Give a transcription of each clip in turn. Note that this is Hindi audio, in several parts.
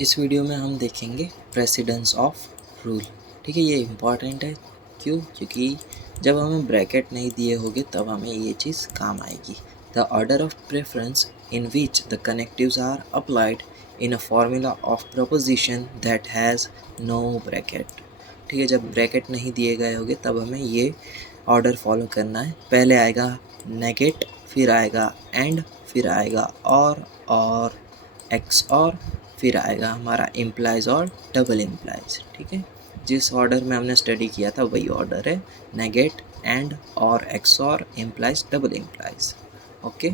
इस वीडियो में हम देखेंगे प्रेसिडेंस ऑफ रूल। ठीक है, ये इम्पॉर्टेंट है। क्यों? क्योंकि जब हमें ब्रैकेट नहीं दिए होंगे तब हमें ये चीज़ काम आएगी। The order of preference in which the connectives are applied in a formula of proposition that has no bracket. ठीक है, जब ब्रैकेट नहीं दिए गए होंगे तब हमें ये ऑर्डर फॉलो करना है। पहले आएगा नेगेट, फिर आएगा एंड, फिर आएगा और एक्स और फिर आएगा हमारा इम्प्लाइज और डबल इम्प्लाइज। ठीक है, जिस ऑर्डर में हमने स्टडी किया था वही ऑर्डर है, negate, and, or XOR implies, double implies. Okay,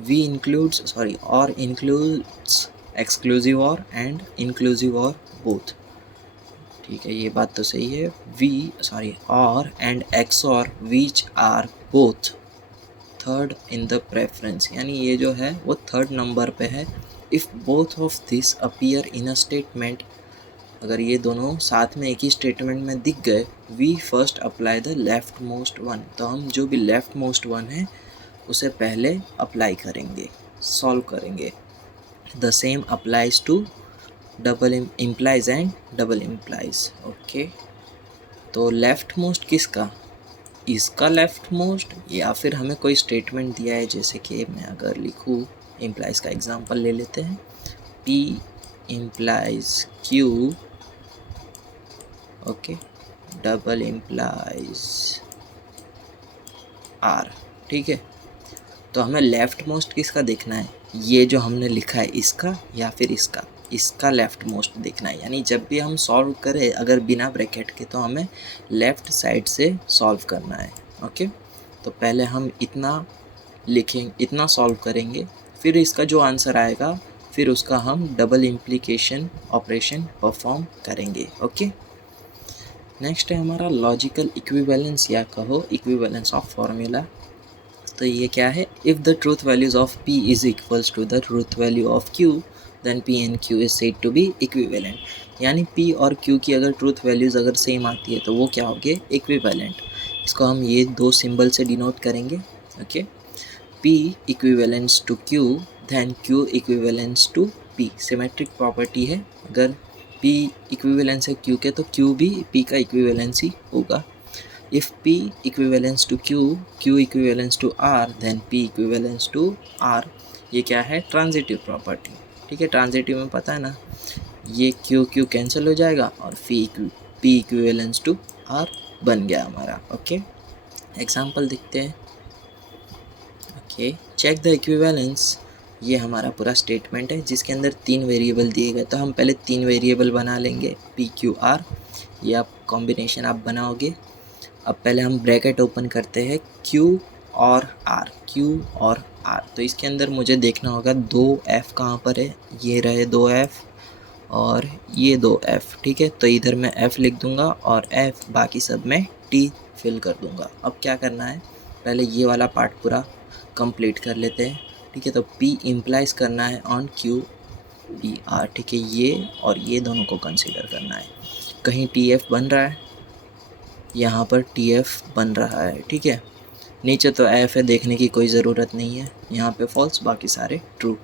we includes or includes exclusive or and inclusive or both. ठीक है, ये बात तो सही है। और and XOR which are both third in the preference, यानी ये जो है वो थर्ड नंबर पे है। If both of this appear in a statement, अगर ये दोनों साथ में एक ही स्टेटमेंट में दिख गए, we first apply the left most one, तो हम जो भी लेफ्ट मोस्ट वन है उसे पहले अप्लाई करेंगे, सॉल्व करेंगे। The same applies to double implies and double implies. Okay, तो लेफ्ट मोस्ट किसका? इसका लेफ्ट मोस्ट, या फिर हमें कोई स्टेटमेंट दिया है, जैसे कि मैं अगर लिखूँ, इम्प्लाइज का एग्जांपल ले लेते हैं, P implies Q, okay, double implies R। ठीक है, तो हमें लेफ्ट मोस्ट किसका देखना है? ये जो हमने लिखा है इसका या फिर इसका लेफ्ट मोस्ट देखना है। यानी जब भी हम सॉल्व करें अगर बिना ब्रैकेट के, तो हमें लेफ़्ट साइड से सॉल्व करना है। ओके, तो पहले हम इतना लिखेंगे, इतना सॉल्व करेंगे, फिर इसका जो आंसर आएगा फिर उसका हम डबल इम्प्लीकेशन ऑपरेशन परफॉर्म करेंगे। ओके, नेक्स्ट है हमारा लॉजिकल इक्विवेलेंस, या कहो इक्विवेलेंस ऑफ फॉर्मूला। तो ये क्या है? If the truth values of P is equals to the truth value of Q, then P and Q is said to be equivalent. यानी P और Q की अगर ट्रूथ वैल्यूज़ अगर सेम आती है तो वो क्या होंगे? इक्विवेलेंट। इसको हम ये दो सिंबल से डिनोट करेंगे। Okay, P equivalence to Q, then Q equivalence to P। Symmetric property है, अगर P इक्विवेलेंस है Q के तो Q भी P का इक्विवेलेंस ही होगा। If P equivalence to Q, Q equivalence to R, then P equivalence to R। ये क्या है? Transitive property. ठीक है, ट्रांजिटिव में पता है ना, ये Q कैंसिल हो जाएगा और P equivalence to R बन गया हमारा। ओके, एग्जाम्पल देखते हैं। Okay, check the equivalence. ये हमारा पूरा स्टेटमेंट है जिसके अंदर तीन वेरिएबल दिए गए, तो हम पहले तीन वेरिएबल बना लेंगे, PQR। ये आप कॉम्बिनेशन आप बनाओगे। अब पहले हम ब्रैकेट ओपन करते हैं, Q और R। तो इसके अंदर मुझे देखना होगा 2F कहाँ पर है। ये रहे 2F और ये 2F। ठीक है, तो इधर मैं F लिख दूंगा और F, बाकी सब में T फिल कर दूंगा। अब क्या करना है, पहले ये वाला पार्ट पूरा कंप्लीट कर लेते हैं। ठीक है, तो P इम्प्लाइज करना है ऑन Q P R। ठीक है, ये और ये दोनों को कंसिडर करना है। कहीं TF बन रहा है, यहाँ पर TF बन रहा है। ठीक है, नीचे तो F है, देखने की कोई ज़रूरत नहीं है, यहाँ पे फॉल्स, बाकी सारे ट्रू।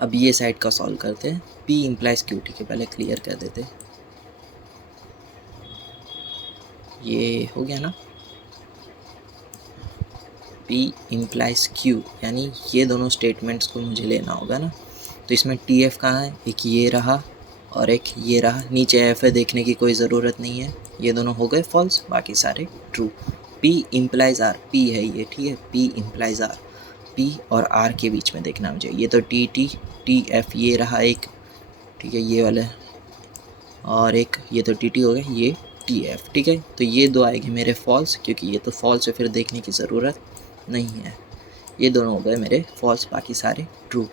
अब ये साइड का सॉल्व करते हैं, P इम्प्लाइज Q। ठीक है, पहले क्लियर कर देते, ये हो गया ना, P इम्प्लाइज Q, यानी ये दोनों स्टेटमेंट्स को मुझे लेना होगा ना। तो इसमें TF कहाँ है? एक ये रहा और एक ये रहा, नीचे F है, देखने की कोई ज़रूरत नहीं है, ये दोनों हो गए फॉल्स, बाकी सारे true. P implies R, P है ये। ठीक है, P इम्प्लाइज R, P और R के बीच में देखना मुझे, ये तो TF ये रहा एक। ठीक है, ये वाला, और एक ये तो TT हो गया, ये TF। ठीक है, तो ये दो आएंगे मेरे फॉल्स, क्योंकि ये तो फॉल्स है, फिर देखने की ज़रूरत नहीं है। ये दोनों हो गए मेरे फॉल्स, बाकी सारे ट्रू।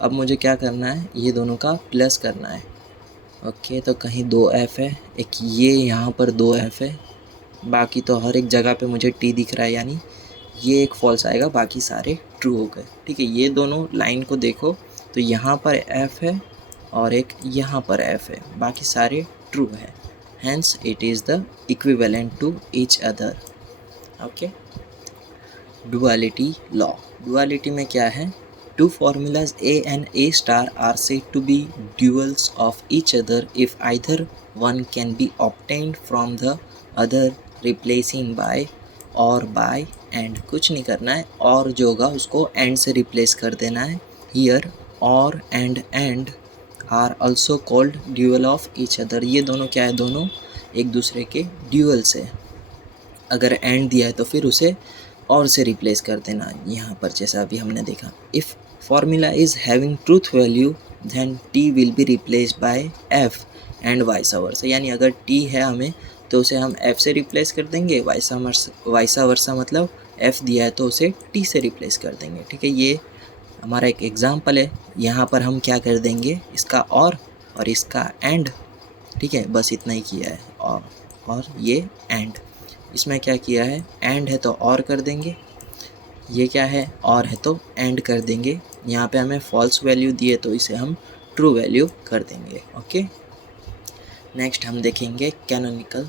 अब मुझे क्या करना है, ये दोनों का प्लस करना है। ओके, तो कहीं 2F है, एक ये यहाँ पर 2F है, बाकी तो हर एक जगह पे मुझे T दिख रहा है, यानी ये एक फॉल्स आएगा, बाकी सारे ट्रू हो गए। ठीक है, ये दोनों लाइन को देखो तो यहाँ पर F है और एक यहाँ पर F है, बाकी सारे ट्रू है, hence it is the equivalent to each other. Okay, duality law. Duality में क्या है, Two formulas A and A star are said to be duals of each other if either one can be obtained from the other replacing by or by and कुछ नहीं करना है, और जो होगा उसको and से replace कर देना है. Here or and are also called dual of each other. ये दोनों क्या है, दोनों एक दूसरे के duals है. अगर and दिया है तो फिर उसे और से रिप्लेस कर देना. यहाँ पर जैसा अभी हमने देखा, if formula is having truth value then t will be replaced by f and vice versa. यानी अगर t है हमें तो उसे हम f से रिप्लेस कर देंगे, वाइसा वर्सा मतलब f दिया है तो उसे t से रिप्लेस कर देंगे. ठीक है, ये हमारा एक एग्जाम्पल है. यहाँ पर हम क्या कर देंगे, इसका और इसका एंड. ठीक है, बस इतना ही किया है. और ये एंड, इसमें क्या किया है, एंड है तो और कर देंगे, ये क्या है और है तो एंड कर देंगे. यहाँ पे हमें फॉल्स वैल्यू दिए तो इसे हम ट्रू वैल्यू कर देंगे. ओके, नेक्स्ट हम देखेंगे कैनोनिकल